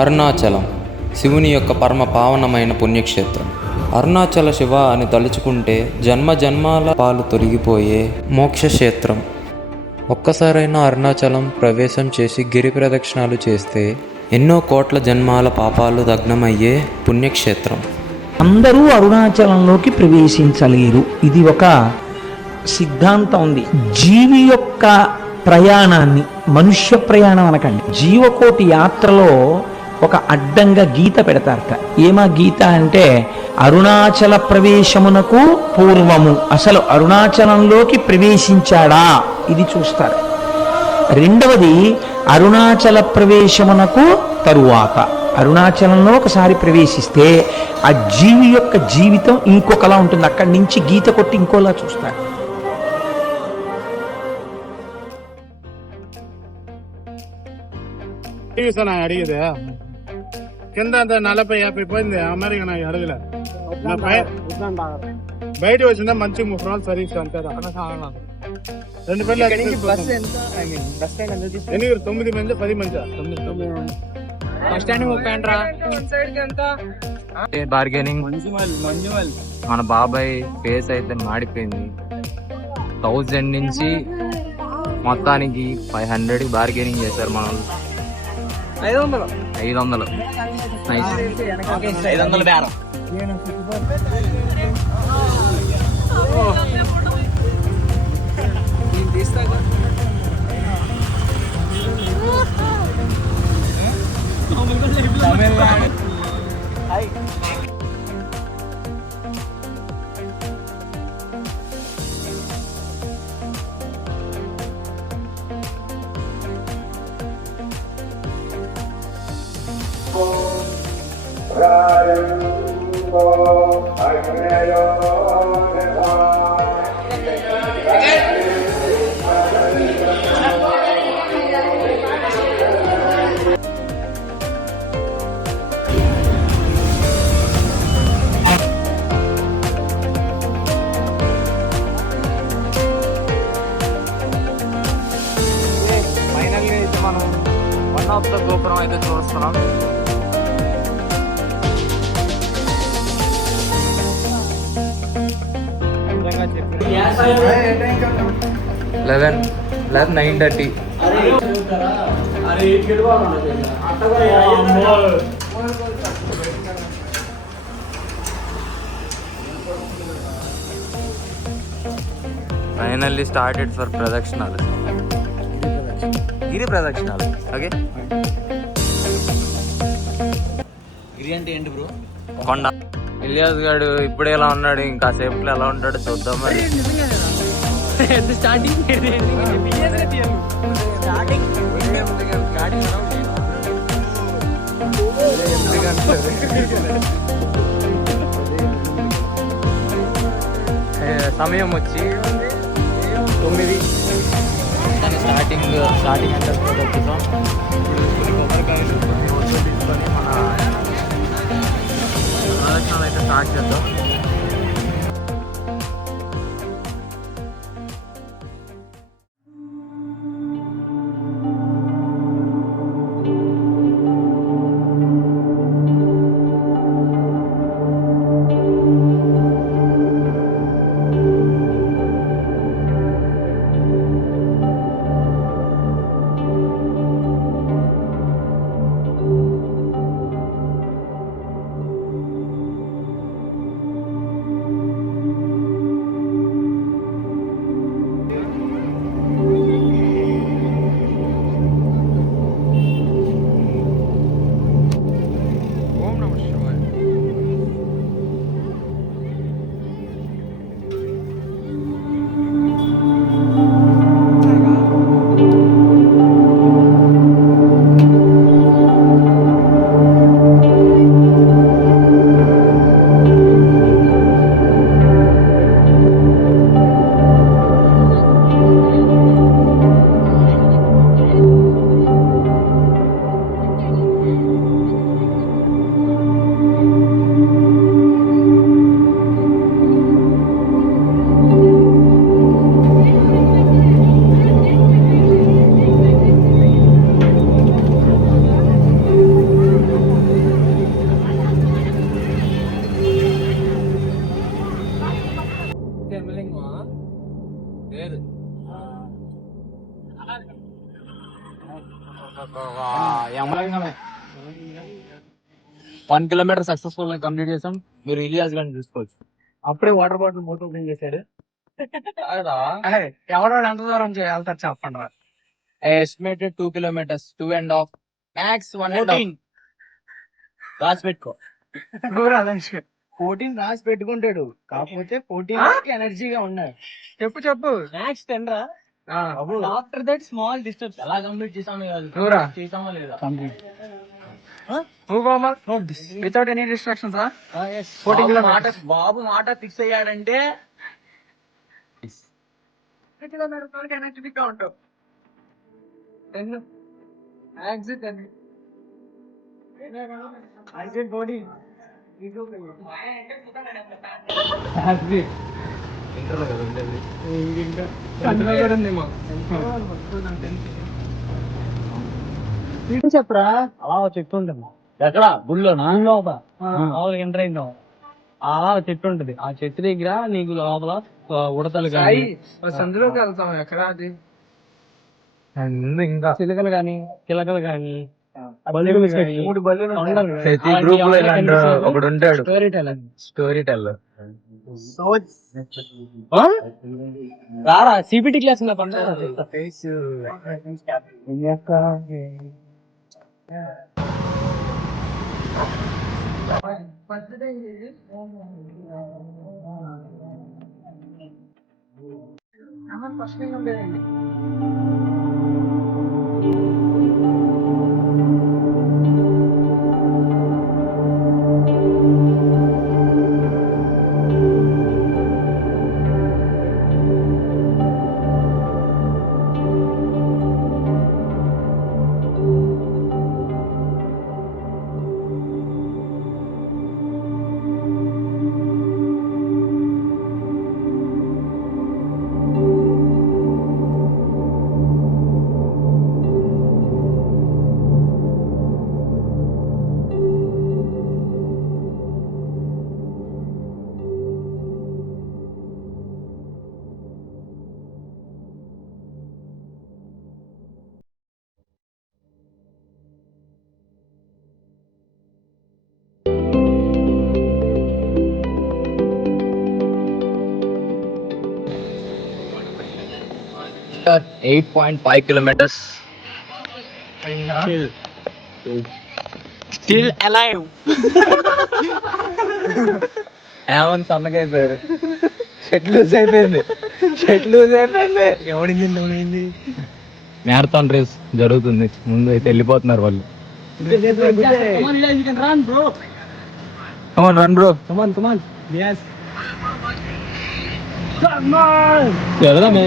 అరుణాచలం శివుని యొక్క పరమ పావనమైన పుణ్యక్షేత్రం. అరుణాచల శివ అని తలుచుకుంటే జన్మ జన్మాల పాలు తొలగిపోయే మోక్షక్షేత్రం. ఒక్కసారైనా అరుణాచలం ప్రవేశం చేసి గిరి ప్రదక్షిణాలు చేస్తే ఎన్నో కోట్ల జన్మాల పాపాలు దగ్నమయ్యే పుణ్యక్షేత్రం. అందరూ అరుణాచలంలోకి ప్రవేశించలేరు. ఇది ఒక సిద్ధాంతం ఉంది. జీవి యొక్క ప్రయాణాన్ని, మనుష్య ప్రయాణం అనకండి, జీవకోటి యాత్రలో ఒక అడ్డంగా గీత పెడతారట. ఏమా గీత అంటే అరుణాచల ప్రవేశమునకు పూర్వము అసలు అరుణాచలంలోకి ప్రవేశించాడా ఇది చూస్తారు. రెండవది అరుణాచల ప్రవేశమునకు తరువాత. అరుణాచలంలో ఒకసారి ప్రవేశిస్తే ఆ జీవి యొక్క జీవితం ఇంకొకలా ఉంటుంది. అక్కడి నుంచి గీత కొట్టి ఇంకోలా చూస్తారు. అడిగేది కింద 40-50 పోయింది. అమెరికా నాకు అడగలే. బయట వచ్చిందా మంచి 3 రోజులు సర్వీస్ అంతే. 2 పెళ్ళి 9 మంది 10 మంది బార్గెనింగ్. మన బాబాయ్ ఫేస్ అయితే మాడిపోయింది. 1000 నుంచి మొత్తానికి 500 బార్గెనింగ్ చేశారు మన వాళ్ళు. 500 500 బేరం. ఫైనల్గా అయితే మనం వన్ ఆఫ్ ద గోపురం అయితే చూస్తున్నాం. లెవెన్ 9:30. ఫైనల్లీ స్టార్టెడ్ ఫర్ ప్రదక్షిణాలు, గిరి ప్రదక్షిణాలు. ఓకే, గిరి అంటే ఏంటి బ్రో? కొండ. ఇలియాస్ గాడు ఇప్పుడే ఎలా ఉన్నాడు, ఇంకా సేపులో ఎలా ఉంటాడు చూద్దాం. మరి సమయం వచ్చి 9. స్టార్టింగ్ అంటే కొబ్బరికాయలు తీసుకొని మన ప్రదక్షిణాలు అయితే స్టార్ట్ చేద్దాం. యమలంగమే 1 కిలోమీటర్ సక్సెస్ఫుల్ గా కంప్లీట్ చేసాం. మీరు ఇలియాస్ గారిని చూసుకోవచ్చు. అప్పుడే వాటర్ బాటిల్ మూత ఓపెన్ చేశాడు. ఎవరో ఎంత దూరం వెళ్తారు చెప్పండి. ఎస్టిమేటెడ్ 2 కిలోమీటర్స్, 2.5 మ్యాక్స్ 1.5 రాసి పెట్టుకో. 14 రాసి పెట్టుకుంటాడు, కాకపోతే 14 ఎనర్జీగా ఉన్నాడు. చెప్పు మ్యాక్స్ 10 రా. ఆఫ్టర్ దట్ స్మాల్ డిస్టెన్స్ ఎలా కంప్లీట్ చేసాము చేసామా లేదా వితౌట్ ఎనీ డిస్ట్రాక్షన్స్. బాబు మాట ఫిక్స్ అయ్యాడంటే ఎనర్జెటిక్ గా ఉంటావు. బాడీ చెప్పరా అలా చెట్టు ఉంటుంది. ఎక్కడ గుళ్ళో లోపల ఎంటర్ అయిందో అలా చెట్టు ఉంటది. ఆ చెట్టు దగ్గర నీకు లోపల ఉడతలు కానీ సందులోకి వెళ్తాం. ఎక్కడ అది ఇంకా చిలకలు కానీ కిలకలు కానీ ప్రతి గ్రూప్ లో ఇలాంటి ఒకడు ఉంటాడు. స్టోరీ టెల్లర్ రారా సిపిటి క్లాస్ ఉండేదండి. at 8.5 kilometers. Still alive. ఏమని సన్నగైపోయారు. షెట్ లూజ్ అయిపోయింది. ఎవడింది మ్యారథాన్ రేస్ జరుగుతుంది ముందు. అయితే వెళ్ళిపోతున్నారు వాళ్ళు. రన్ బ్రో వెళ్దామే.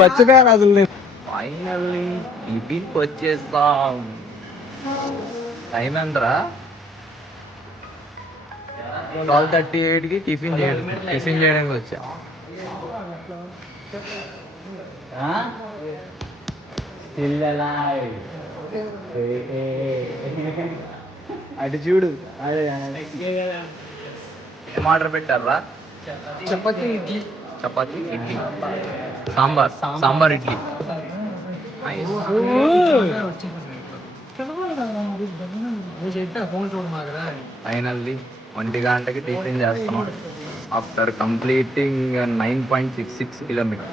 పచ్చగా అసలు ఫైనల్లీ ఇంటికి వచ్చేస్తాం. టైం ఎంతరా? 12:38కి టిఫిన్ చేయడానికి వచ్చా. అటు చూడు. ఏం ఆర్డర్ పెట్టారా? చపాతి ఇడ్లీ, సాంబార్ ఇడ్లీ. ఫైనల్లీ 1 గంటకి టిఫిన్ చేస్తాం ఆఫ్టర్ కంప్లీటింగ్ 9.66 కిలోమీటర్.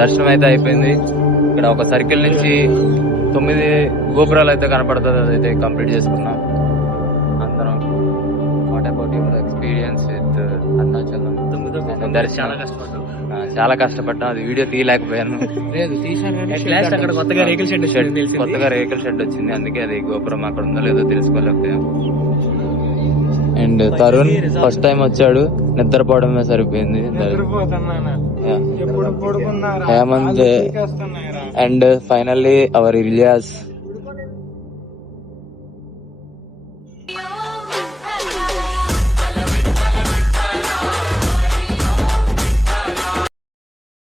దర్శనం అయితే అయిపోయింది. ఇక్కడ ఒక సర్కిల్ నుంచి 9 గోపురాలు అయితే కనపడుతుంది, అదైతే కంప్లీట్ చేసుకున్నాం అందరం. What about your experience with Arunachalam? చాలా కష్టపడ్డాం, అది వీడియో తీయలేకపోయాను. కొత్తగా రేకుల షెడ్ వచ్చింది, అందుకే అది గోపురం అక్కడ ఉందో లేదో తెలుసుకోలేకపోయాం. అండ్ తరుణ్ ఫస్ట్ టైం వచ్చాడు, నిద్రపోవడమే సరిపోయింది. Hemanth and finally our Ilyas